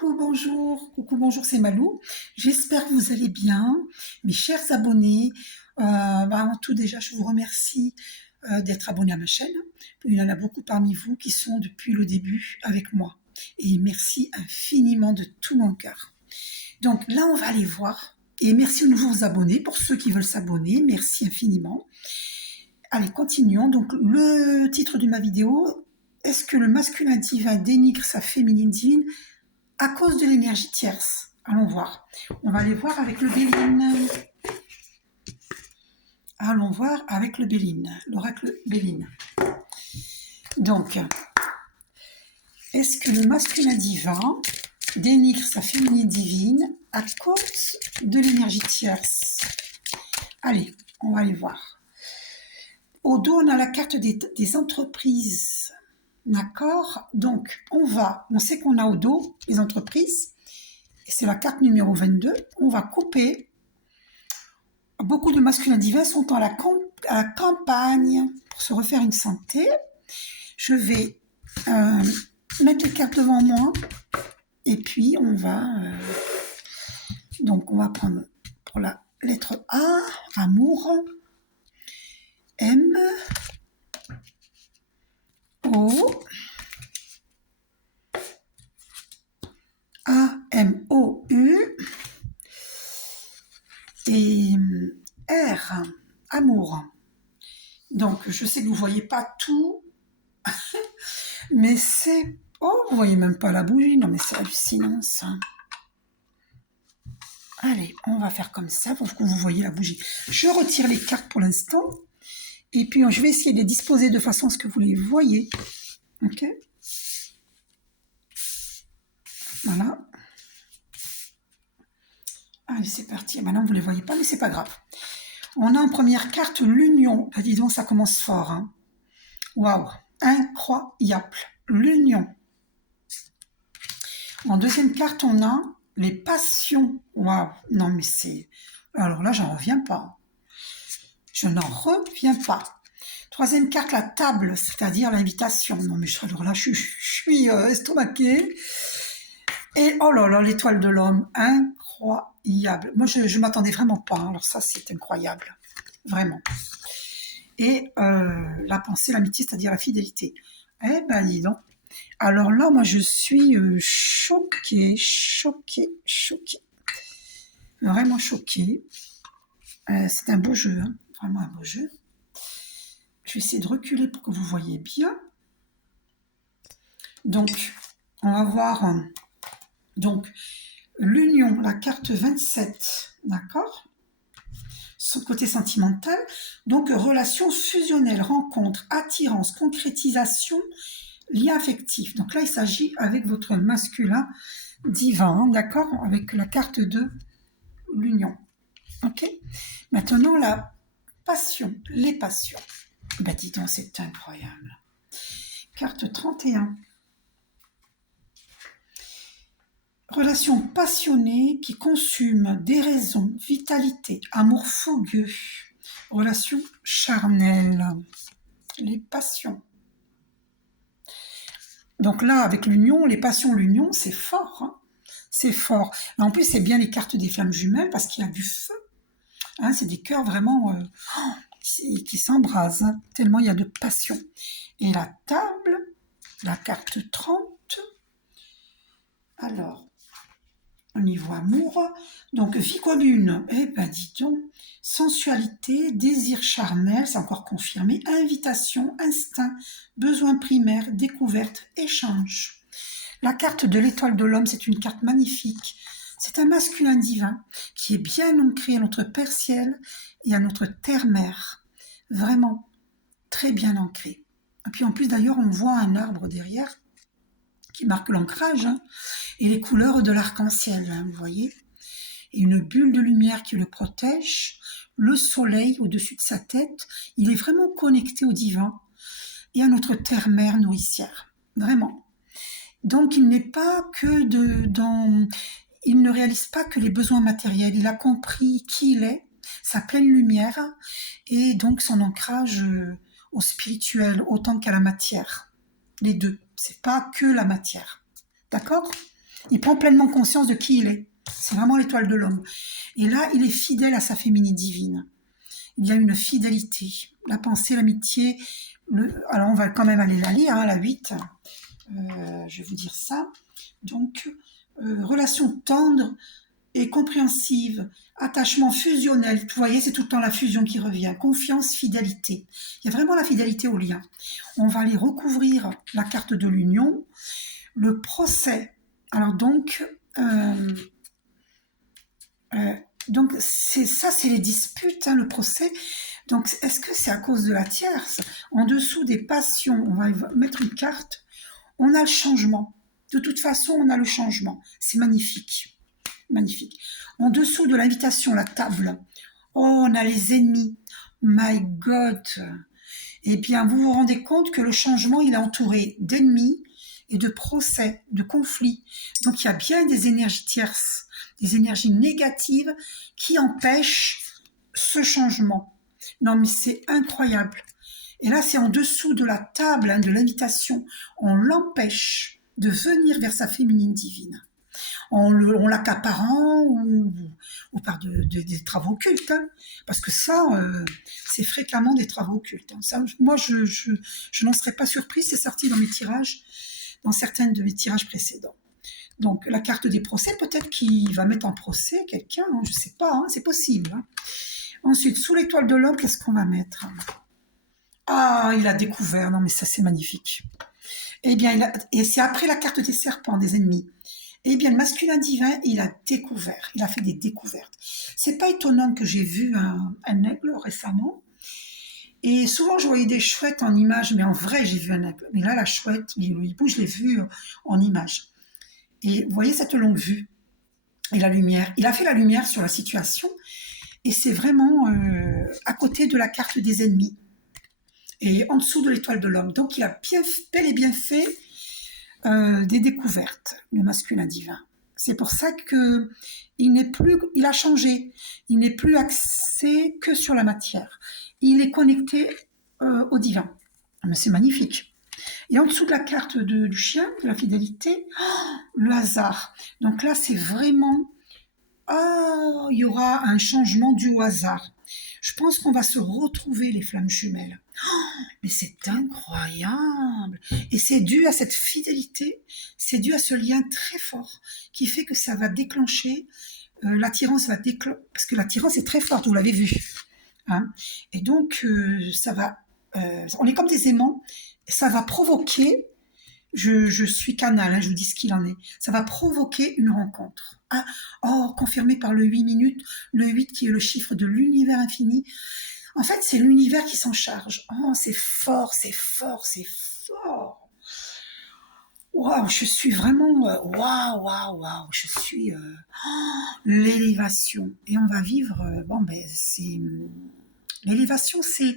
coucou, bonjour, c'est Malou. J'espère que vous allez bien, mes chers abonnés. Avant tout, déjà, je vous remercie d'être abonnés à ma chaîne. Il y en a beaucoup parmi vous qui sont depuis le début avec moi. Et merci infiniment de tout mon cœur. Donc là, on va aller voir. Et merci aux nouveaux abonnés, pour ceux qui veulent s'abonner, merci infiniment. Allez, continuons. Donc, le titre de ma vidéo, est-ce que le masculin divin dénigre sa féminine divine à cause de l'énergie tierce? Allons voir. On va aller voir avec le Béline. Allons voir avec le Béline, l'oracle Béline. Donc, est-ce que le masculin divin dénigre sa féminine divine à cause de l'énergie tierce? Allez, on va aller voir. Au dos, on a la carte des entreprises. D'accord? Donc, on sait qu'on a au dos les entreprises. Et c'est la carte numéro 22. On va couper. Beaucoup de masculins divins sont à la campagne pour se refaire une santé. Je vais mettre les cartes devant moi. Et puis, on va prendre pour la lettre A, amour. M, O, A, M, O, U, et R, amour. Donc, je sais que vous ne voyez pas tout, mais c'est... Oh, vous ne voyez même pas la bougie. Non, mais c'est hallucinant, ça. Allez, on va faire comme ça pour que vous voyez la bougie. Je retire les cartes pour l'instant. Et puis, je vais essayer de les disposer de façon à ce que vous les voyez. OK? Voilà. Allez, c'est parti. Maintenant, vous ne les voyez pas, mais c'est pas grave. On a en première carte l'union. Ah, dis donc, ça commence fort. Hein. Waouh! Incroyable. L'union. En deuxième carte, on a les passions. Waouh! Non, mais c'est... Alors là, j'en reviens pas. Je n'en reviens pas. Troisième carte, la table, c'est-à-dire l'invitation. Non, mais alors là, je suis estomaquée. Et oh là là, l'étoile de l'homme, incroyable. Moi, je ne m'attendais vraiment pas. Alors ça, c'est incroyable. Vraiment. Et la pensée, l'amitié, c'est-à-dire la fidélité. Eh ben, dis donc. Alors là, moi, je suis choquée. Vraiment choquée. C'est un beau jeu, hein. Vraiment un beau jeu. Je vais essayer de reculer pour que vous voyez bien. Donc, on va voir donc l'union, la carte 27, d'accord? Son côté sentimental. Donc, relation fusionnelle, rencontre, attirance, concrétisation, lien affectif. Donc là, il s'agit avec votre masculin divin, d'accord? Avec la carte de l'union. OK? Maintenant, la passion, les passions. Ben dis donc, c'est incroyable. Carte 31. Relation passionnée qui consume déraison, vitalité, amour fougueux. Relation charnelle. Les passions. Donc là, avec l'union, les passions, l'union, c'est fort. Hein, c'est fort. Et en plus, c'est bien les cartes des flammes jumelles parce qu'il y a du feu. Hein, c'est des cœurs vraiment qui s'embrasent. Hein, tellement il y a de passion. Et la table, la carte 30. Alors, au niveau amour, donc vie commune. Eh ben dis donc, sensualité, désir charnel, c'est encore confirmé, invitation, instinct, besoin primaire, découverte, échange. La carte de l'étoile de l'homme, c'est une carte magnifique. C'est un masculin divin qui est bien ancré à notre Père Ciel et à notre Terre-Mère. Vraiment, très bien ancré. Et puis en plus d'ailleurs, on voit un arbre derrière qui marque l'ancrage, hein, et les couleurs de l'arc-en-ciel, hein, vous voyez. Et une bulle de lumière qui le protège, le soleil au-dessus de sa tête, il est vraiment connecté au divin et à notre terre-mère nourricière, vraiment. Donc il n'est pas que il ne réalise pas que les besoins matériels, il a compris qui il est, sa pleine lumière, et donc son ancrage au spirituel autant qu'à la matière. Les deux, c'est pas que la matière. D'accord? Il prend pleinement conscience de qui il est. C'est vraiment l'étoile de l'homme. Et là, il est fidèle à sa féminine divine. Il y a une fidélité, la pensée, l'amitié. Alors, on va quand même aller la lire, hein, la 8. Je vais vous dire ça. Donc, relation tendre et compréhensive, attachement fusionnel. Vous voyez, c'est tout le temps la fusion qui revient. Confiance, fidélité. Il y a vraiment la fidélité au lien. On va aller recouvrir la carte de l'union. Le procès. Alors donc c'est ça, c'est les disputes, hein, le procès. Donc, est-ce que c'est à cause de la tierce? En dessous des passions, on va mettre une carte. On a le changement. De toute façon, on a le changement. C'est magnifique. Magnifique. En dessous de l'invitation, la table. Oh, on a les ennemis. My God. Eh bien, vous vous rendez compte que le changement, il est entouré d'ennemis et de procès, de conflits. Donc, il y a bien des énergies tierces, des énergies négatives qui empêchent ce changement. Non, mais c'est incroyable. Et là, c'est en dessous de la table, hein, de l'invitation. On l'empêche de venir vers sa féminine divine. En l'accaparant ou par des travaux occultes. Hein. Parce que ça, c'est fréquemment des travaux occultes. Hein. Ça, moi, je n'en serais pas surprise. C'est sorti dans mes tirages, dans certains de mes tirages précédents. Donc, la carte des procès, peut-être qu'il va mettre en procès quelqu'un. Hein, je ne sais pas, hein, c'est possible. Hein. Ensuite, sous l'étoile de l'homme, qu'est-ce qu'on va mettre? Ah, il a découvert. Non, mais ça, c'est magnifique. Eh bien, et c'est après la carte des serpents, des ennemis. Eh bien, le masculin divin, il a découvert. Il a fait des découvertes. C'est pas étonnant que j'ai vu un aigle récemment. Et souvent, je voyais des chouettes en image, mais en vrai, j'ai vu un aigle. Mais là, la chouette, le hibou, je l'ai vu en image. Et vous voyez cette longue vue et la lumière. Il a fait la lumière sur la situation. Et c'est vraiment à côté de la carte des ennemis. Et en dessous de l'étoile de l'homme. Donc, il a bel et bien fait des découvertes, le masculin divin. C'est pour ça que il a changé. Il n'est plus axé que sur la matière. Il est connecté au divin. Mais c'est magnifique. Et en dessous de la carte du chien, de la fidélité, le hasard. Donc là, c'est vraiment, il y aura un changement dû au hasard. Je pense qu'on va se retrouver, les flammes jumelles. Mais c'est incroyable. Et c'est dû à cette fidélité, c'est dû à ce lien très fort qui fait que ça va déclencher, l'attirance va déclencher, parce que l'attirance est très forte, vous l'avez vu. Hein. Et donc, ça va, on est comme des aimants, ça va provoquer, je suis canal, hein, je vous dis ce qu'il en est, ça va provoquer une rencontre. Ah, confirmé par le 8 minutes, le 8 qui est le chiffre de l'univers infini. En fait, c'est l'univers qui s'en charge. Oh, c'est fort, c'est fort, c'est fort. Waouh, je suis vraiment... waouh. Je suis... l'élévation. Et on va vivre... c'est... L'élévation, c'est...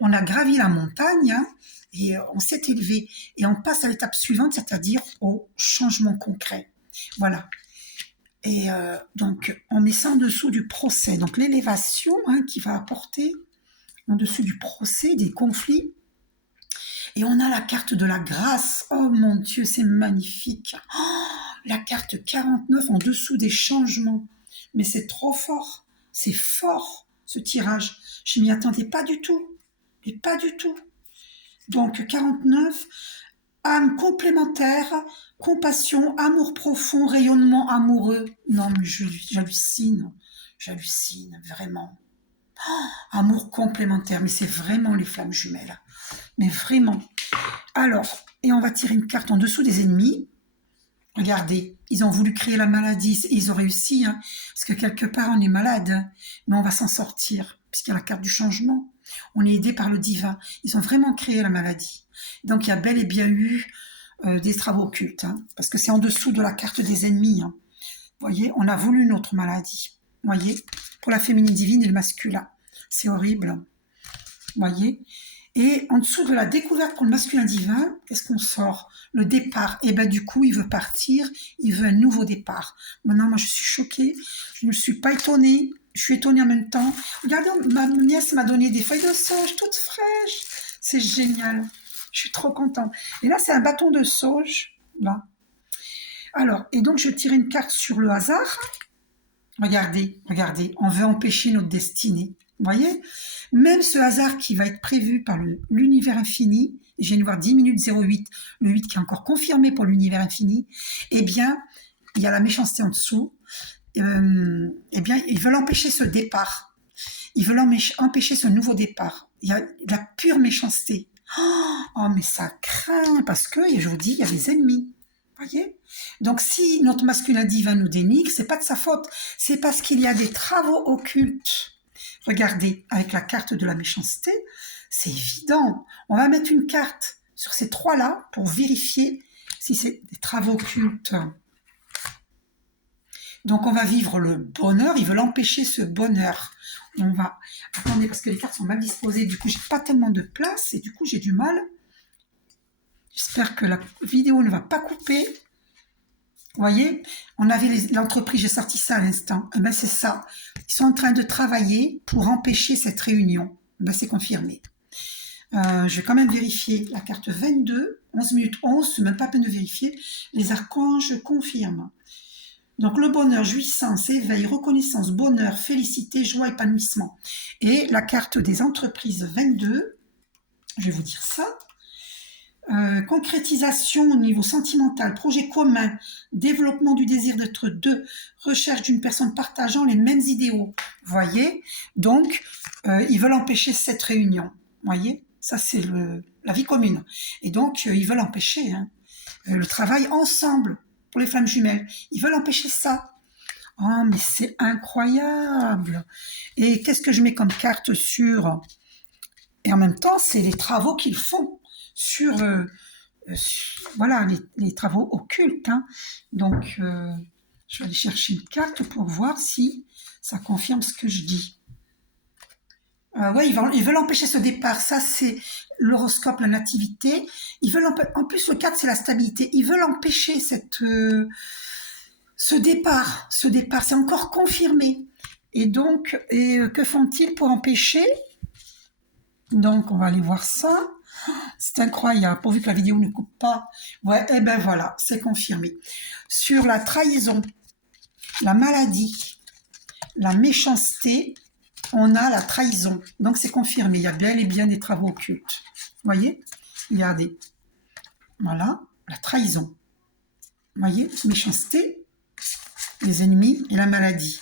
On a gravi la montagne, hein, et on s'est élevé. Et on passe à l'étape suivante, c'est-à-dire au changement concret. Voilà. Et donc, on met ça en dessous du procès. Donc, l'élévation, hein, qui va apporter en dessous du procès, des conflits. Et on a la carte de la grâce. Oh mon Dieu, c'est magnifique. La carte 49 en dessous des changements. Mais c'est trop fort. C'est fort, ce tirage. Je m'y attendais pas du tout. Mais pas du tout. Donc, 49, âme complémentaire, compassion, amour profond, rayonnement amoureux. Non, mais j'hallucine. J'hallucine, vraiment. Amour complémentaire, mais c'est vraiment les flammes jumelles. Mais vraiment. Alors, et on va tirer une carte en dessous des ennemis. Regardez, ils ont voulu créer la maladie, ils ont réussi, hein, parce que quelque part on est malade, hein, mais on va s'en sortir, puisqu'il y a la carte du changement. On est aidé par le divin. Ils ont vraiment créé la maladie. Donc il y a bel et bien eu des travaux occultes, hein, parce que c'est en dessous de la carte des ennemis. Hein. Vous voyez, on a voulu notre maladie. Vous voyez, pour la féminine divine et le masculin. C'est horrible. Vous voyez. Et en dessous de la découverte pour le masculin divin, qu'est-ce qu'on sort? Le départ. Et bien du coup, il veut partir, il veut un nouveau départ. Maintenant, moi, je suis choquée. Je ne suis pas étonnée. Je suis étonnée en même temps. Regardez, ma nièce m'a donné des feuilles de sauge toutes fraîches. C'est génial. Je suis trop contente. Et là, c'est un bâton de sauge. Là. Alors, et donc, je tire une carte sur le hasard. Regardez, regardez, on veut empêcher notre destinée. Vous voyez? Même ce hasard qui va être prévu par l'univers infini, je viens de voir 10 minutes 08, le 8 qui est encore confirmé pour l'univers infini, eh bien, il y a la méchanceté en dessous. Eh bien, ils veulent empêcher ce départ. Ils veulent empêcher ce nouveau départ. Il y a de la pure méchanceté. Oh, mais ça craint, parce que, je vous dis, il y a des ennemis. Voyez? Donc, si notre masculin divin nous dénigre, c'est pas de sa faute. C'est parce qu'il y a des travaux occultes. Regardez, avec la carte de la méchanceté, c'est évident. On va mettre une carte sur ces trois-là pour vérifier si c'est des travaux occultes. Donc, on va vivre le bonheur. Ils veulent empêcher ce bonheur. On va... Attendez, parce que les cartes sont mal disposées. Du coup, j'ai pas tellement de place et du coup, j'ai du mal. J'espère que la vidéo ne va pas couper. Vous voyez, on avait l'entreprise, j'ai sorti ça à l'instant. Eh ben, c'est ça. Ils sont en train de travailler pour empêcher cette réunion. Eh ben, c'est confirmé. Je vais quand même vérifier la carte 22, 11 minutes 11, c'est même pas la peine de vérifier. Les archanges confirment. Donc le bonheur, jouissance, éveil, reconnaissance, bonheur, félicité, joie, épanouissement. Et la carte des entreprises 22, je vais vous dire ça. Concrétisation au niveau sentimental, projet commun, développement du désir d'être deux, recherche d'une personne partageant les mêmes idéaux. Vous voyez? Donc, ils veulent empêcher cette réunion. Vous voyez? Ça, c'est la vie commune. Et donc, ils veulent empêcher le travail ensemble pour les flammes jumelles. Ils veulent empêcher ça. Oh, mais c'est incroyable! Et qu'est-ce que je mets comme carte sur... Et en même temps, c'est les travaux qu'ils font sur voilà, les travaux occultes. Hein. Donc, je vais aller chercher une carte pour voir si ça confirme ce que je dis. Ouais, ils veulent empêcher ce départ. Ça, c'est l'horoscope, la nativité. Ils veulent en plus, le 4, c'est la stabilité. Ils veulent empêcher ce départ. Ce départ, c'est encore confirmé. Et donc, que font-ils pour empêcher? Donc, on va aller voir ça. C'est incroyable, pourvu que la vidéo ne coupe pas. Ouais, et ben voilà, c'est confirmé. Sur la trahison, la maladie, la méchanceté, on a la trahison. Donc c'est confirmé, il y a bel et bien des travaux occultes. Vous voyez? Regardez. Voilà, la trahison. Vous voyez? Méchanceté, les ennemis et la maladie.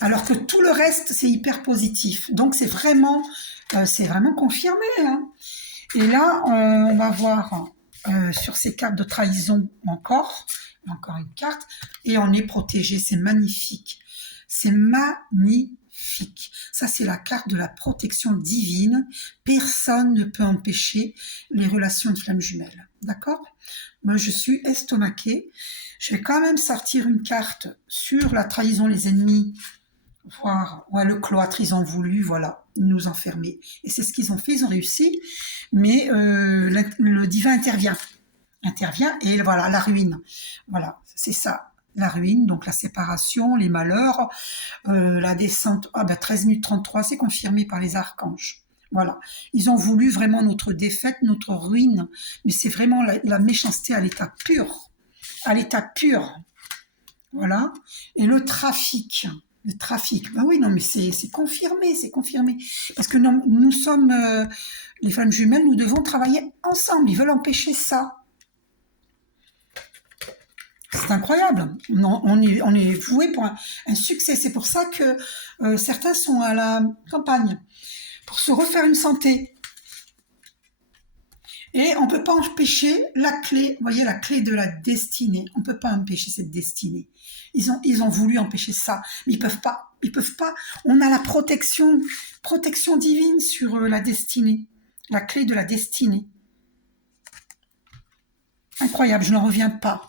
Alors que tout le reste, c'est hyper positif. Donc c'est vraiment confirmé. Hein. Et là, on va voir sur ces cartes de trahison encore une carte, et on est protégé, c'est magnifique. C'est magnifique. Ça, c'est la carte de la protection divine. Personne ne peut empêcher les relations de flammes jumelles. D'accord? Moi, je suis estomaquée. Je vais quand même sortir une carte sur la trahison, les ennemis, voir, ouais, le cloître, ils ont voulu, voilà, nous enfermer. Et c'est ce qu'ils ont fait, ils ont réussi, mais le divin intervient, et voilà, la ruine. Voilà, c'est ça, la ruine, donc la séparation, les malheurs, la descente, 13 minutes 33, c'est confirmé par les archanges. Voilà, ils ont voulu vraiment notre défaite, notre ruine, mais c'est vraiment la méchanceté à l'état pur, voilà, et le trafic, ben oui, non, mais c'est confirmé, parce que nous sommes les femmes jumelles, nous devons travailler ensemble, ils veulent empêcher ça. C'est incroyable, on est voué pour un succès, c'est pour ça que certains sont à la campagne, pour se refaire une santé. Et on ne peut pas empêcher la clé, vous voyez, la clé de la destinée. On ne peut pas empêcher cette destinée. Ils ont voulu empêcher ça, mais ils peuvent pas. On a la protection divine sur la destinée, la clé de la destinée. Incroyable, je n'en reviens pas.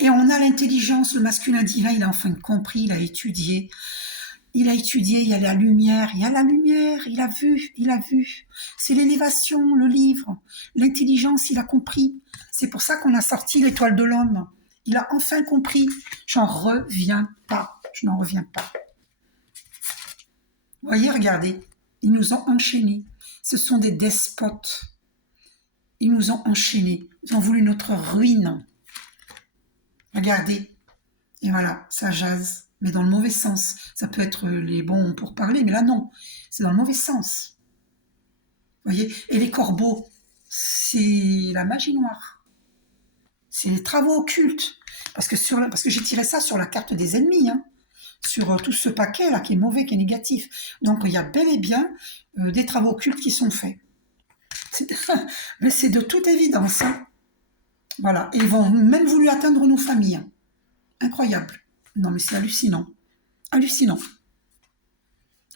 Et on a l'intelligence, le masculin divin, il a enfin compris, il a étudié, il y a la lumière, il a vu. C'est l'élévation, le livre, l'intelligence, il a compris. C'est pour ça qu'on a sorti l'étoile de l'homme. Il a enfin compris. Je n'en reviens pas. Vous voyez, regardez, ils nous ont enchaînés. Ce sont des despotes. ils nous ont enchaînés. Ils ont voulu notre ruine. Regardez. Et voilà, ça jase. Mais dans le mauvais sens. Ça peut être les bons pour parler, mais là non. C'est dans le mauvais sens. Vous voyez? Et les corbeaux, c'est la magie noire. C'est les travaux occultes. Parce que j'ai tiré ça sur la carte des ennemis, hein, sur tout ce paquet là qui est mauvais, qui est négatif. Donc il y a bel et bien des travaux occultes qui sont faits. Mais c'est de toute évidence. Hein. Voilà. Et ils vont même voulu atteindre nos familles. Hein. Incroyable. Non mais c'est hallucinant. Hallucinant.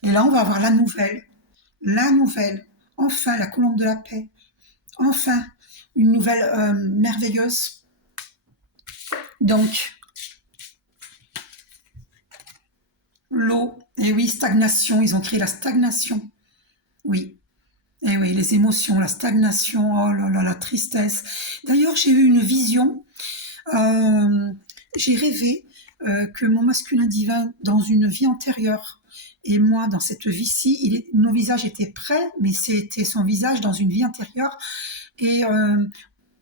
Et là on va avoir la nouvelle. La nouvelle. Enfin la colombe de la paix. Enfin une nouvelle merveilleuse. Donc, l'eau, et oui, stagnation, ils ont créé la stagnation. Oui, et oui, les émotions, la stagnation, oh là là, la tristesse. D'ailleurs, j'ai eu une vision, euh, j'ai rêvé que mon masculin divin, dans une vie antérieure, et moi, dans cette vie-ci, nos visages étaient près, mais c'était son visage dans une vie antérieure, et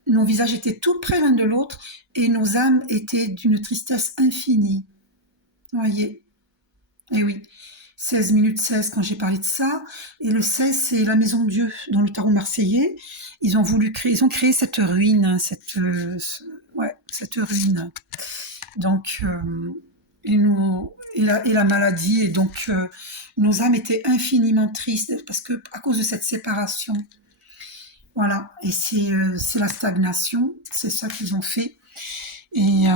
nos visages étaient tout près l'un de l'autre, et nos âmes étaient d'une tristesse infinie. Vous voyez? Et oui, 16 minutes 16 quand j'ai parlé de ça. Et le 16, c'est la maison de Dieu dans le tarot marseillais. Ils ont créé cette ruine, hein, cette ruine. Donc, et la maladie. Et donc, nos âmes étaient infiniment tristes parce que à cause de cette séparation. Voilà. Et c'est la stagnation. C'est ça qu'ils ont fait. Et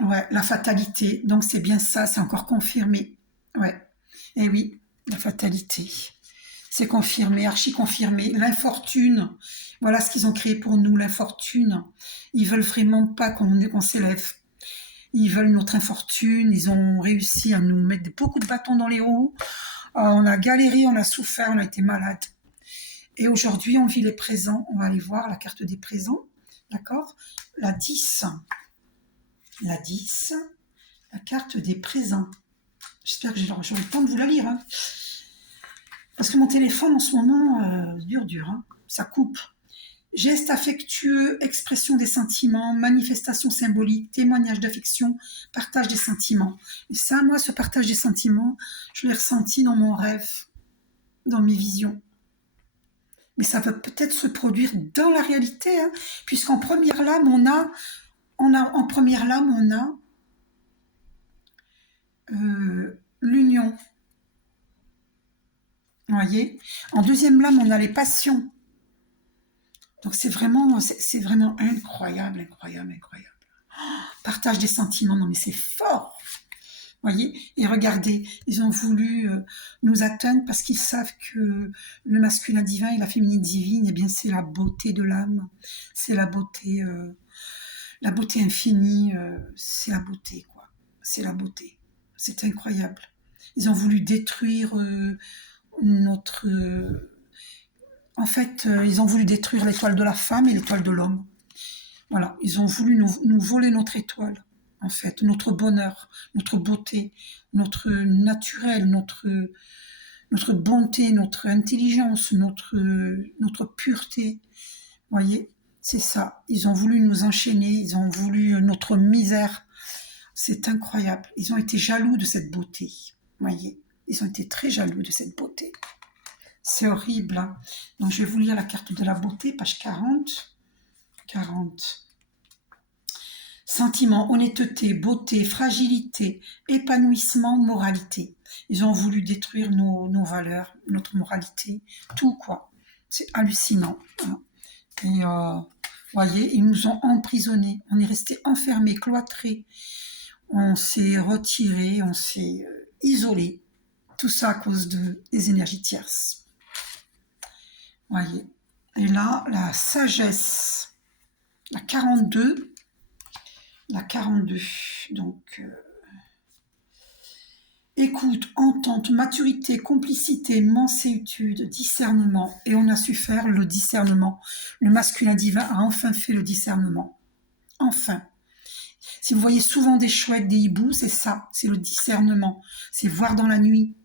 ouais, la fatalité. Donc c'est bien ça, c'est encore confirmé. Ouais. Et oui, la fatalité. C'est confirmé, archi confirmé. L'infortune. Voilà ce qu'ils ont créé pour nous, l'infortune. Ils veulent vraiment pas qu'on s'élève. Ils veulent notre infortune. Ils ont réussi à nous mettre beaucoup de bâtons dans les roues. On a galéré, on a souffert, on a été malade. Et aujourd'hui, on vit les présents. On va aller voir la carte des présents. D'accord? La 10. La 10, la carte des présents. J'espère que j'aurai le temps de vous la lire. Hein. Parce que mon téléphone en ce moment, dur, hein. Ça coupe. Gestes affectueux, expression des sentiments, manifestation symbolique, témoignage d'affection, partage des sentiments. Et ça, moi, ce partage des sentiments, je l'ai ressenti dans mon rêve, dans mes visions. Mais ça va peut-être se produire dans la réalité, hein, puisqu'en première lame, en première lame, on a l'union. Vous voyez? En deuxième lame, on a les passions. Donc c'est vraiment incroyable, incroyable, incroyable. Partage des sentiments, non mais c'est fort. Vous voyez? Et regardez, ils ont voulu nous atteindre parce qu'ils savent que le masculin divin et la féminine divine, eh bien c'est la beauté de l'âme. C'est la beauté infinie, c'est la beauté, quoi. C'est la beauté. C'est incroyable. Ils ont voulu détruire notre... en fait, ils ont voulu détruire l'étoile de la femme et l'étoile de l'homme. Voilà, ils ont voulu nous voler notre étoile, en fait, notre bonheur, notre beauté, notre naturel, notre bonté, notre intelligence, notre pureté. Vous voyez? C'est ça. Ils ont voulu nous enchaîner, ils ont voulu notre misère. C'est incroyable. Ils ont été jaloux de cette beauté. Vous voyez? Ils ont été très jaloux de cette beauté. C'est horrible. Hein. Donc, je vais vous lire la carte de la beauté, page 40. 40. Sentiments, honnêteté, beauté, fragilité, épanouissement, moralité. Ils ont voulu détruire nos valeurs, notre moralité, tout quoi. C'est hallucinant. Hein. Et voyez, ils nous ont emprisonnés. On est restés enfermés, cloîtrés. On s'est retirés, on s'est isolés. Tout ça à cause des énergies tierces. Voyez. Et là, la sagesse, la 42. La 42. Donc, écoute, entente, maturité, complicité, manséitude, discernement. Et on a su faire le discernement. Le masculin divin a enfin fait le discernement. Enfin. Si vous voyez souvent des chouettes, des hiboux, c'est ça, c'est le discernement. C'est voir dans la nuit.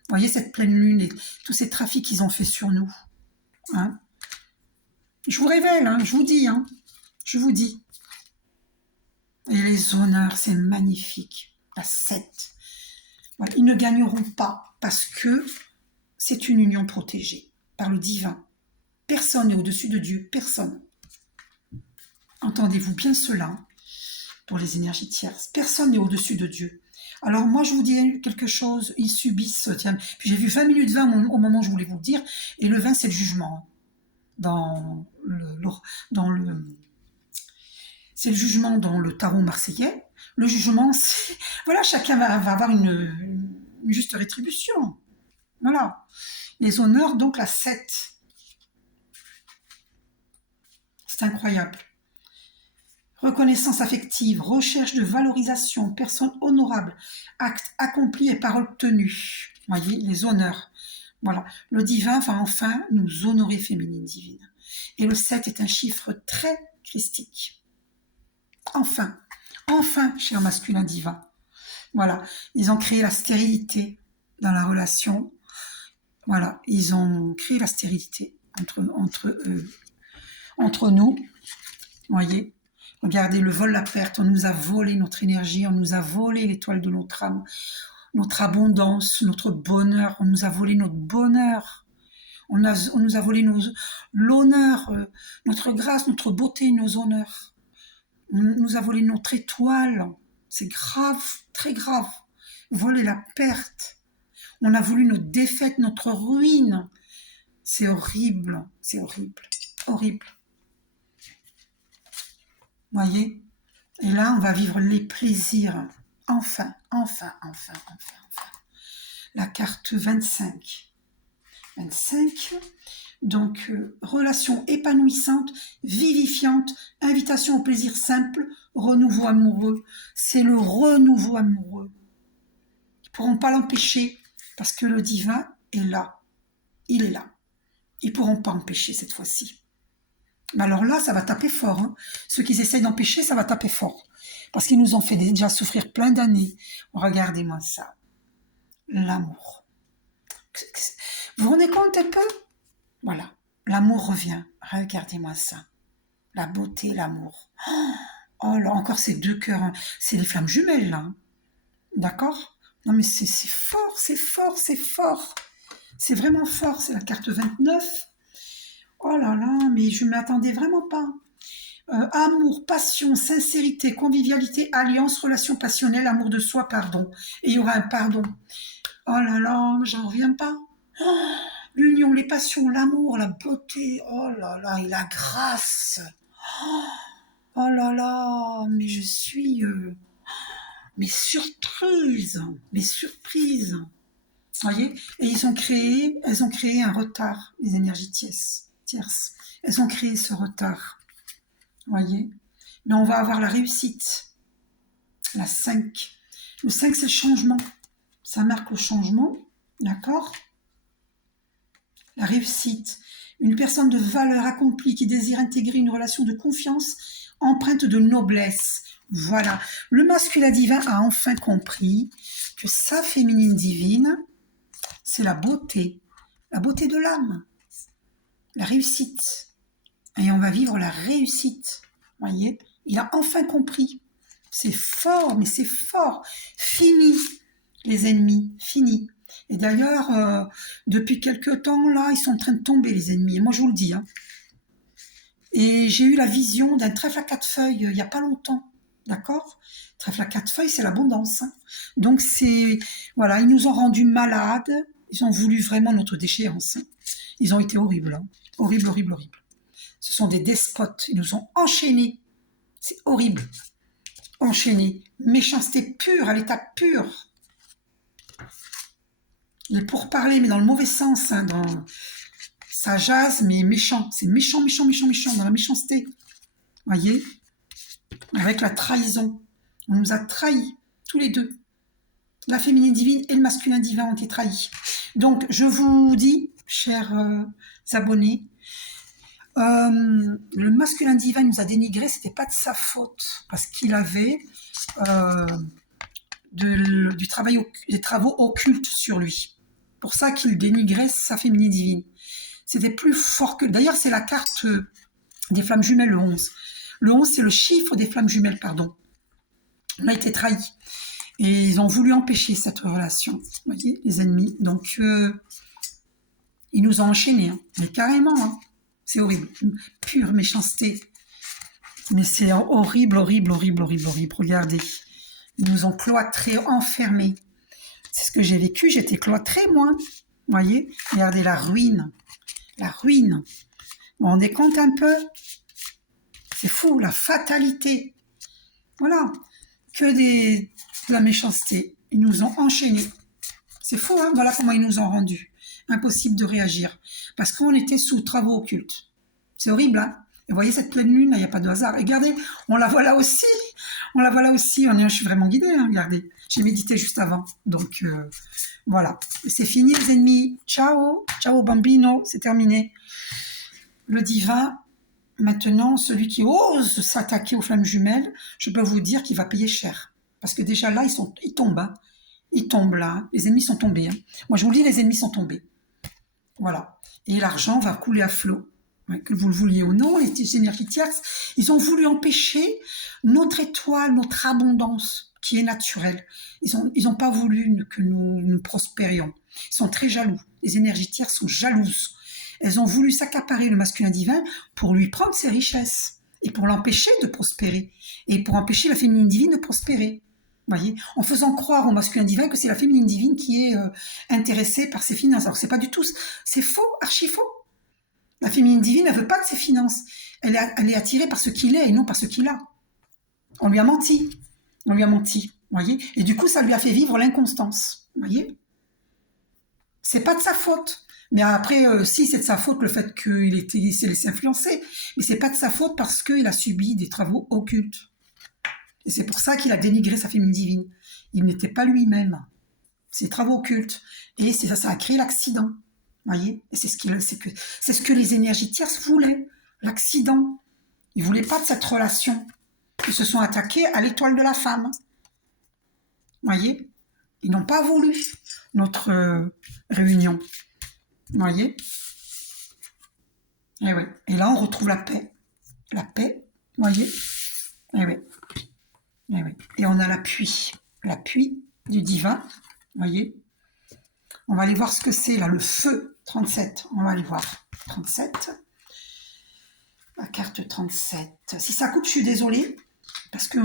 Vous voyez cette pleine lune et tous ces trafics qu'ils ont fait sur nous. Hein? Je vous révèle, hein, je vous dis, hein, je vous dis. Et les honneurs, c'est magnifique. La 7. Voilà, ils ne gagneront pas parce que c'est une union protégée par le divin. Personne n'est au-dessus de Dieu, personne. Entendez-vous bien cela pour les énergies tierces. Personne n'est au-dessus de Dieu. Alors moi, je vous dis quelque chose, ils subissent, tiens, puis j'ai vu 20 minutes 20 au moment où je voulais vous le dire, et le 20, c'est le jugement. Dans le c'est le jugement dans le tarot marseillais. Le jugement, c'est, voilà, chacun va avoir une juste rétribution. Voilà. Les honneurs, donc la 7. C'est incroyable. Reconnaissance affective, recherche de valorisation, personne honorable, acte accompli et parole tenue. Voyez, les honneurs. Voilà. Le divin va enfin nous honorer, féminine divine. Et le 7 est un chiffre très christique. Enfin, enfin, cher masculin divin. Voilà. Ils ont créé la stérilité dans la relation. Voilà. Ils ont créé la stérilité entre nous. Voyez. Regardez, le vol, la perte, on nous a volé notre énergie, on nous a volé l'étoile de notre âme, notre abondance, notre bonheur, on nous a volé notre bonheur, on nous a volé l'honneur, notre grâce, notre beauté, nos honneurs. On nous a volé notre étoile, c'est grave, très grave. Vol et la perte. On a voulu notre défaite, notre ruine. C'est horrible, horrible. Voyez? Et là, on va vivre les plaisirs. Enfin. La carte 25. 25. Donc, relation épanouissante, vivifiante, invitation au plaisir simple, renouveau amoureux. C'est le renouveau amoureux. Ils ne pourront pas l'empêcher parce que le divin est là. Il est là. Ils ne pourront pas empêcher cette fois-ci. Mais alors là, ça va taper fort. Hein. Ceux qui essayent d'empêcher, ça va taper fort. Parce qu'ils nous ont fait déjà souffrir plein d'années. Regardez-moi ça. L'amour. Vous vous rendez compte un peu? Voilà. L'amour revient. Regardez-moi ça. La beauté, l'amour. Oh là, encore ces deux cœurs. Hein. C'est les flammes jumelles, là. D'accord? Non, mais c'est fort. C'est vraiment fort. C'est la carte 29. Oh là là, mais je ne m'attendais vraiment pas. Amour, passion, sincérité, convivialité, alliance, relation passionnelle, amour de soi, pardon. Et il y aura un pardon. Oh là là, j'en reviens pas. Oh, l'union, les passions, l'amour, la beauté, oh là là, et la grâce. Oh là là, mais je suis... mais surprise. Voyez? Et elles ont créé un retard, les énergies tierces. Elles ont créé ce retard. Voyez? Mais on va avoir la réussite. La 5. Le 5, c'est le changement. Ça marque le changement. D'accord? La réussite. Une personne de valeur accomplie qui désire intégrer une relation de confiance empreinte de noblesse. Voilà. Le masculin divin a enfin compris que sa féminine divine, c'est la beauté de l'âme, la réussite. Et on va vivre la réussite. Voyez, il a enfin compris. C'est fort, mais c'est fort. Fini, les ennemis, fini. Et d'ailleurs, depuis quelques temps, là, ils sont en train de tomber, les ennemis. Et moi, je vous le dis. Hein. Et j'ai eu la vision d'un trèfle à 4 feuilles il n'y a pas longtemps. D'accord? Trèfle à 4 feuilles, c'est l'abondance. Hein. Donc, voilà, ils nous ont rendus malades. Ils ont voulu vraiment notre déchéance. Hein. Ils ont été horribles. Hein. Horrible. Ce sont des despotes. Ils nous ont enchaînés. C'est horrible. Enchaînés. Méchanceté pure, à l'état pur. Il est pour parler, mais dans le mauvais sens. Hein, ça jase, mais méchant. C'est méchant, dans la méchanceté. Voyez? Avec la trahison. On nous a trahis, tous les deux. La féminine divine et le masculin divin ont été trahis. Donc, je vous dis, chers abonnés, le masculin divin nous a dénigré, c'était pas de sa faute, parce qu'il avait des travaux occultes sur lui. Pour ça qu'il dénigrait sa féminine divine. C'était plus fort que... D'ailleurs, c'est la carte des flammes jumelles, le 11. Le 11, c'est le chiffre des flammes jumelles, pardon. On a été trahis. Et ils ont voulu empêcher cette relation. Vous voyez, les ennemis. Donc, ils nous ont enchaînés. Hein. Mais carrément, hein. C'est horrible. Pure méchanceté. Mais c'est horrible, horrible, horrible, horrible, horrible. Regardez. Ils nous ont cloîtrés, enfermés. C'est ce que j'ai vécu. J'étais cloîtrée, moi. Vous voyez? Regardez la ruine. La ruine. Vous vous rendez compte un peu? C'est fou, la fatalité. Voilà. Que de la méchanceté. Ils nous ont enchaînés. C'est fou, hein? Voilà comment ils nous ont rendus. Impossible de réagir. Parce qu'on était sous travaux occultes. C'est horrible, hein? Et vous voyez cette pleine lune, il n'y a pas de hasard. Regardez, on la voit là aussi. On la voit là aussi. Je suis vraiment guidée, hein, regardez. J'ai médité juste avant. Donc, voilà. C'est fini, les ennemis. Ciao. Ciao, bambino. C'est terminé. Le divin, maintenant, celui qui ose s'attaquer aux flammes jumelles, je peux vous dire qu'il va payer cher. Parce que déjà là, ils tombent. Hein. Ils tombent là. Les ennemis sont tombés. Hein. Moi, je vous le dis, les ennemis sont tombés. Voilà. Et l'argent va couler à flot. Que vous le vouliez ou non, les énergies tierces, ils ont voulu empêcher notre étoile, notre abondance, qui est naturelle. Ils ont pas voulu que nous prospérions. Ils sont très jaloux. Les énergies tierces sont jalouses. Elles ont voulu s'accaparer le masculin divin pour lui prendre ses richesses et pour l'empêcher de prospérer et pour empêcher la féminine divine de prospérer. Voyez, en faisant croire au masculin divin que c'est la féminine divine qui est intéressée par ses finances. Alors c'est pas du tout, c'est faux, archi faux. La féminine divine, elle veut pas de ses finances. Elle est attirée par ce qu'il est et non par ce qu'il a. On lui a menti. On lui a menti. Voyez. Et du coup, ça lui a fait vivre l'inconstance. Voyez. C'est pas de sa faute. Mais après, si c'est de sa faute le fait qu'il s'est laissé influencer, mais c'est pas de sa faute parce qu'il a subi des travaux occultes. Et c'est pour ça qu'il a dénigré sa féminine divine. Il n'était pas lui-même. Ces travaux occultes. Et ça a créé l'accident. Voyez, et c'est ce que les énergies tierces voulaient, l'accident. Ils voulaient pas de cette relation. Ils se sont attaqués à l'étoile de la femme. Voyez, ils n'ont pas voulu notre réunion. Voyez. Et ouais. Et là, on retrouve la paix. La paix, voyez. Et ouais. Et ouais. Et on a l'appui du divin. Voyez. On va aller voir ce que c'est là, le feu. 37, on va aller voir. 37. La carte 37. Si ça coupe, je suis désolée. Parce que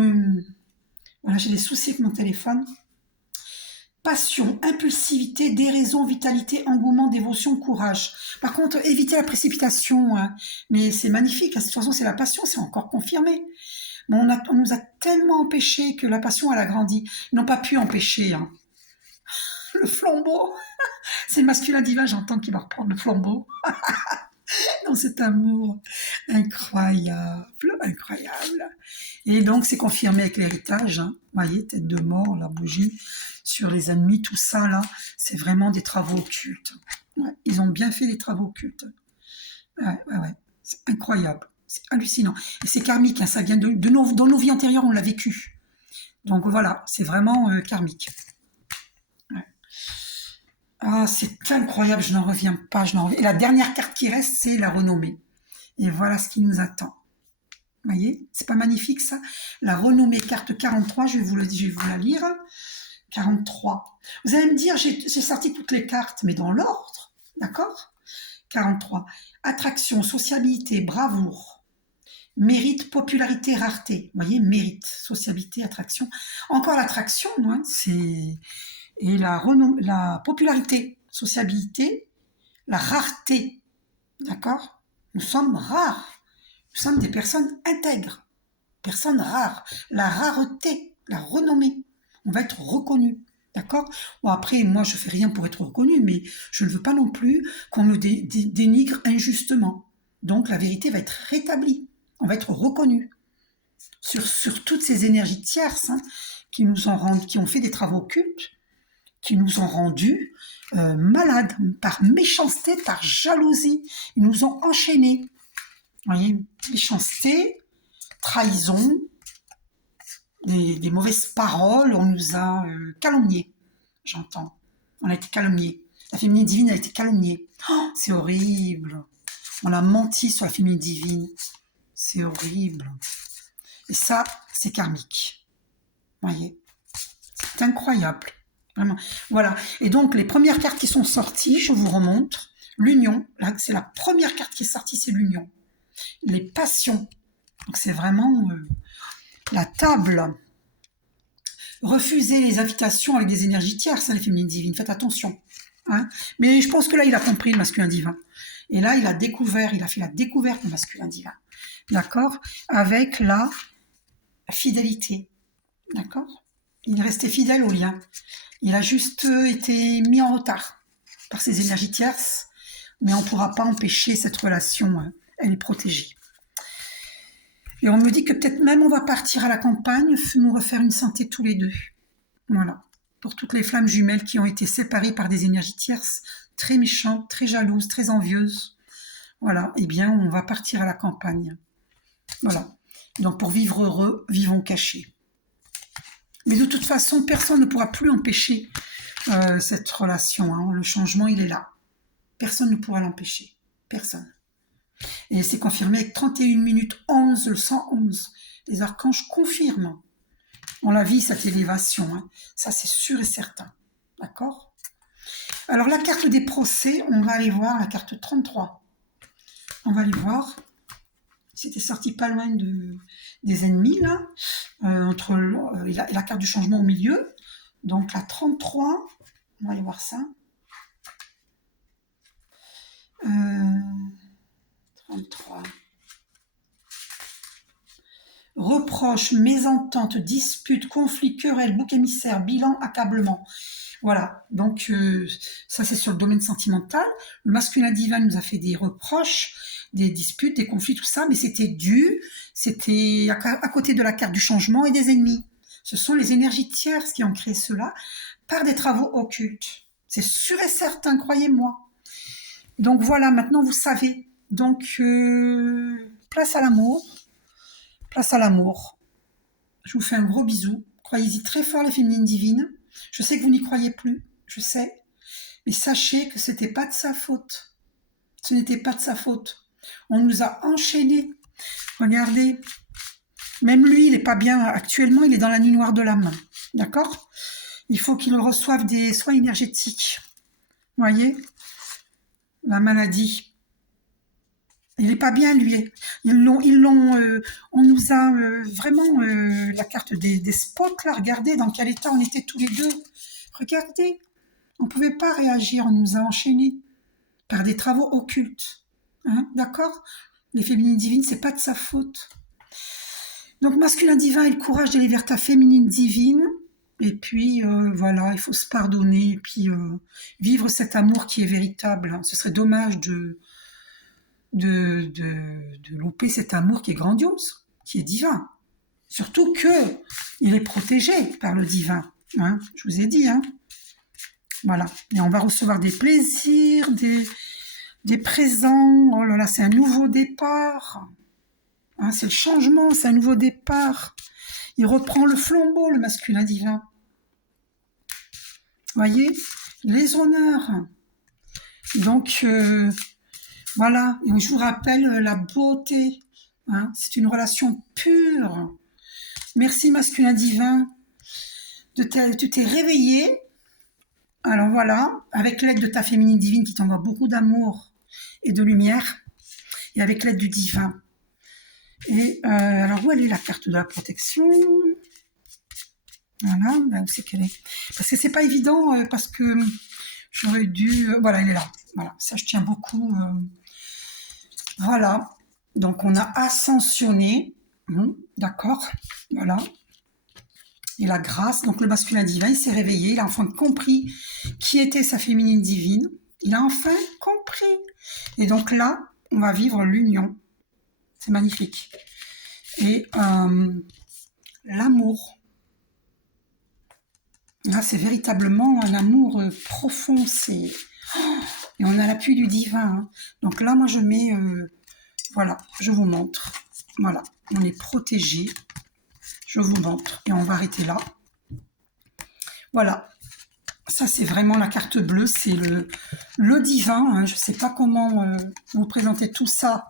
voilà, j'ai des soucis avec mon téléphone. Passion, impulsivité, déraison, vitalité, engouement, dévotion, courage. Par contre, évitez la précipitation. Hein. Mais c'est magnifique. De toute façon, c'est la passion, c'est encore confirmé. Mais on nous a tellement empêchés que la passion, elle a grandi. Ils n'ont pas pu empêcher. Hein. Le flambeau. C'est le masculin divin, j'entends qu'il va reprendre le flambeau. Dans cet amour incroyable, incroyable. Et donc, c'est confirmé avec l'héritage. Hein. Vous voyez, tête de mort, la bougie, sur les ennemis, tout ça, là, c'est vraiment des travaux occultes. Ouais, ils ont bien fait des travaux occultes. Ouais. C'est incroyable. C'est hallucinant. Et c'est karmique, hein, ça vient dans nos vies antérieures, on l'a vécu. Donc voilà, c'est vraiment karmique. Ah, c'est incroyable, je n'en reviens pas, Et la dernière carte qui reste, c'est la renommée. Et voilà ce qui nous attend. Vous voyez, c'est pas magnifique ça? La renommée, carte 43, je vais vous la lire. 43. Vous allez me dire, j'ai sorti toutes les cartes, mais dans l'ordre, d'accord? 43. Attraction, sociabilité, bravoure, mérite, popularité, rareté. Vous voyez, mérite, sociabilité, attraction. Encore l'attraction, hein, c'est... Et la popularité, sociabilité, la rareté, d'accord? Nous sommes rares. Nous sommes des personnes intègres, personnes rares. La rareté, la renommée. On va être reconnu, d'accord? Bon, après, moi, je fais rien pour être reconnu, mais je ne veux pas non plus qu'on me dénigre injustement. Donc, la vérité va être rétablie. On va être reconnu sur toutes ces énergies tierces hein, qui ont fait des travaux occultes, qui nous ont rendus malades par méchanceté, par jalousie. Ils nous ont enchaînés. Vous voyez, méchanceté, trahison, des mauvaises paroles, on nous a calomniés, j'entends. On a été calomniés. La féminine divine a été calomniée. Oh, c'est horrible. On a menti sur la féminine divine. C'est horrible. Et ça, c'est karmique. Voyez, c'est incroyable. Vraiment. Voilà. Et donc, les premières cartes qui sont sorties, je vous remontre. L'union, là, c'est la première carte qui est sortie, c'est l'union. Les passions. Donc, c'est vraiment la table. Refusez les invitations avec des énergies tierces, les féminines divines. Faites attention. Hein. Mais je pense que là, il a compris le masculin divin. Et là, il a fait la découverte du masculin divin. D'accord? Avec la fidélité. D'accord? Il est resté fidèle au lien. Il a juste été mis en retard par ces énergies tierces, mais on ne pourra pas empêcher cette relation. Hein. Elle est protégée. Et on me dit que peut-être même on va partir à la campagne, nous refaire une santé tous les deux. Voilà. Pour toutes les flammes jumelles qui ont été séparées par des énergies tierces, très méchantes, très jalouses, très envieuses. Voilà. Eh bien, on va partir à la campagne. Voilà. Donc, pour vivre heureux, vivons cachés. Mais de toute façon, personne ne pourra plus empêcher cette relation. Hein. Le changement, il est là. Personne ne pourra l'empêcher. Personne. Et c'est confirmé avec 31 minutes 11, le 111. Les archanges confirment. On la vit, cette élévation. Hein. Ça, c'est sûr et certain. D'accord? Alors, la carte des procès, on va aller voir la carte 33. On va aller voir. C'était sorti pas loin des ennemis, là. Entre la carte du changement au milieu. Donc, la 33. On va aller voir ça. 33. Reproches, mésententes, disputes, conflits, querelles, bouc émissaire, bilan, accablement. Voilà, donc ça c'est sur le domaine sentimental. Le masculin divin nous a fait des reproches, des disputes, des conflits, tout ça, mais c'était à côté de la carte du changement et des ennemis. Ce sont les énergies tierces qui ont créé cela par des travaux occultes. C'est sûr et certain, croyez-moi. Donc voilà, maintenant vous savez. Donc, place à l'amour. Place à l'amour. Je vous fais un gros bisou. Croyez-y très fort, les féminines divines. Je sais que vous n'y croyez plus, je sais. Mais sachez que ce n'était pas de sa faute. Ce n'était pas de sa faute. On nous a enchaînés. Regardez. Même lui, il n'est pas bien. Actuellement, il est dans la nuit noire de l'âme. D'accord? Il faut qu'il reçoive des soins énergétiques. Vous voyez? La maladie. Il n'est pas bien, lui. On nous a vraiment la carte des spots, là. Regardez dans quel état on était tous les deux. Regardez. On ne pouvait pas réagir. On nous a enchaînés par des travaux occultes. Hein, d'accord? Les féminines divines, c'est pas de sa faute. Donc, masculin divin et le courage d'aller vers ta féminine divine. Et puis, voilà, il faut se pardonner. Et puis, vivre cet amour qui est véritable. Ce serait dommage de louper cet amour qui est grandiose, qui est divin. Surtout que il est protégé par le divin. Hein, je vous ai dit. Hein. Voilà. Et on va recevoir des plaisirs, des présents. Oh là là, c'est un nouveau départ. Hein, c'est le changement, c'est un nouveau départ. Il reprend le flambeau, le masculin divin. Voyez, les honneurs. Donc, voilà, et je vous rappelle la beauté. Hein, c'est une relation pure. Merci, masculin divin. Tu t'es réveillé. Alors voilà, avec l'aide de ta féminine divine qui t'envoie beaucoup d'amour et de lumière, et avec l'aide du divin. Et alors, où elle est la carte de la protection? Voilà, où c'est qu'elle est? Parce que c'est pas évident, parce que j'aurais dû... voilà, elle est là. Voilà, ça je tiens beaucoup. Voilà, donc on a ascensionné. D'accord, voilà. Et la grâce, donc le masculin divin, il s'est réveillé, il a enfin compris qui était sa féminine divine. Il a enfin compris. Et donc là, on va vivre l'union. C'est magnifique. Et l'amour. Là, c'est véritablement un amour profond. Et on a l'appui du divin. Hein. Donc là, moi, je mets... voilà, je vous montre. Voilà, on est protégé. Je vous montre. Et on va arrêter là. Voilà. Ça, c'est vraiment la carte bleue. C'est le divin. Hein. Je ne sais pas comment vous présenter tout ça.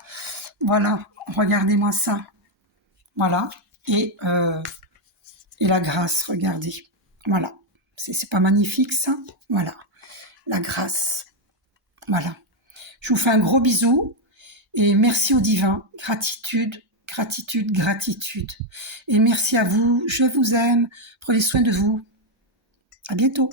Voilà, regardez-moi ça. Voilà. Et la grâce, regardez. Voilà. C'est pas magnifique, ça? Voilà. La grâce. Voilà. Je vous fais un gros bisou et merci au divin. Gratitude, gratitude, gratitude. Et merci à vous. Je vous aime. Prenez soin de vous. À bientôt.